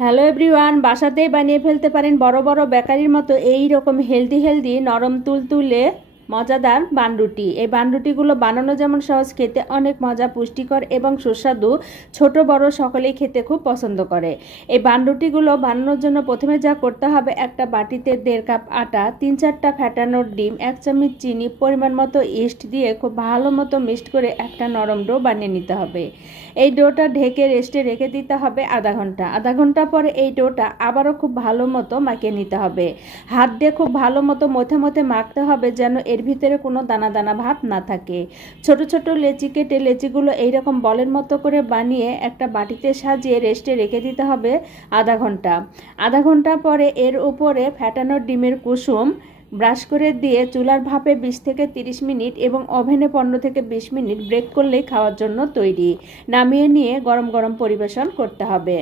Hello everyone, বাসাতেই বানিয়ে ফেলতে পারেন বড় বড় বেকারির মতো এই রকম হেলদি নরম তুলতুলে মজাদার বানরুটি। এই বানরুটিগুলো বানানো যেমন সহজ, খেতে অনেক মজা, পুষ্টিকর এবং সুস্বাদু। ছোট বড় সকলেই খেতে খুব পছন্দ করে। এই বানরুটিগুলো বানানোর জন্য প্রথমে যা করতে হবে, একটা বাটিতে 1.5 কাপ আটা, 3-4টা ফ্যাটানোর ডিম, 1 চামচ চিনি, পরিমাণ মতো ইস্ট দিয়ে খুব ভালো মতো মিক্সড করে একটা নরম ডো বানিয়ে নিতে হবে। এই ডোটা ঢেকে রেস্টে রেখে দিতে হবে আধা ঘন্টা পরে এই ডোটা আবারও খুব ভালো মতো মাখিয়ে নিতে হবে। হাত দিয়ে খুব ভালো মতো মথে মাখতে হবে, যেন এর ভিতরে কোনো দানা দানা ভাব না থাকে। ছোট ছোট লেচি কেটে লেচিগুলো এইরকম বলের মতো করে বানিয়ে একটা বাটিতে সাজিয়ে রেস্টে রেখে দিতে হবে আধা ঘন্টা পরে এর উপরে ফ্যাটানোর ডিমের কুসুম ব্রাশ করে দিয়ে চুলার ভাপে 20 থেকে 30 মিনিট এবং ওভেনে 15 থেকে 20 মিনিট বেক করলেই খাওয়ার জন্য তৈরি। নামিয়ে নিয়ে গরম গরম পরিবেশন করতে হবে।